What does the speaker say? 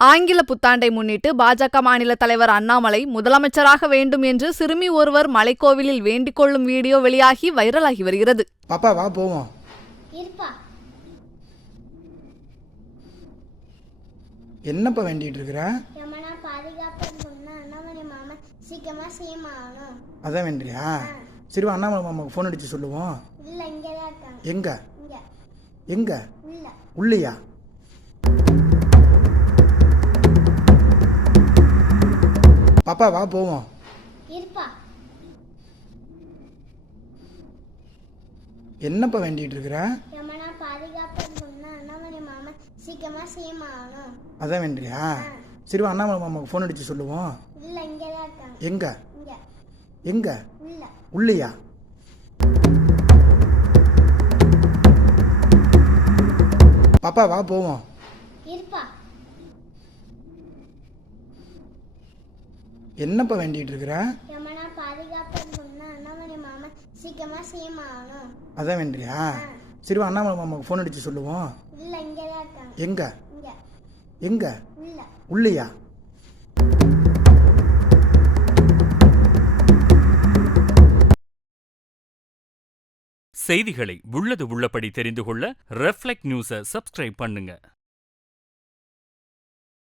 ஆங்கில புத்தாண்டை முன்னிட்டு பாஜக மாநில தலைவர் அண்ணாமலை முதலமைச்சராக வேண்டும் என்று சிறுமி ஒருவர் மலைக்கோவிலில் வேண்டிக் கொள்ளும் வீடியோ வெளியாகி வைரலாகி வருகிறது. பாப்பா வா போவோம். என்னப்பா வேண்டிட்டு இருக்கிற? அதான் வேண்டியா? சரி அண்ணாமலை மாமாக்கு ஃபோன் அடிச்சு சொல்லுவோம். எங்க எங்க உள்ளையா? பாப்பா வா போவோம். என்னப்பா வேண்டிட்டு இருக்கிற? அதான் வேண்டியா? சரி அண்ணாமலை மாமாக்கு ஃபோன் அடிச்சு சொல்லுவோம். எங்க எங்க உள்ளையா? பாப்பா வா போவோம். என்னப்பா வேண்டிட்டு இருக்கிற? அதான் வேண்டியா? சரி அண்ணாமலை மாமாக்கு ஃபோன் அடிச்சு சொல்லுவோம். எங்க எங்க உள்ளையா? செய்திகளை உள்ளது உள்ளபடி தெரிந்து கொள்ள ரெஃப்ளெக்ட் நியூஸை சப்ஸ்கிரைப் பண்ணுங்க.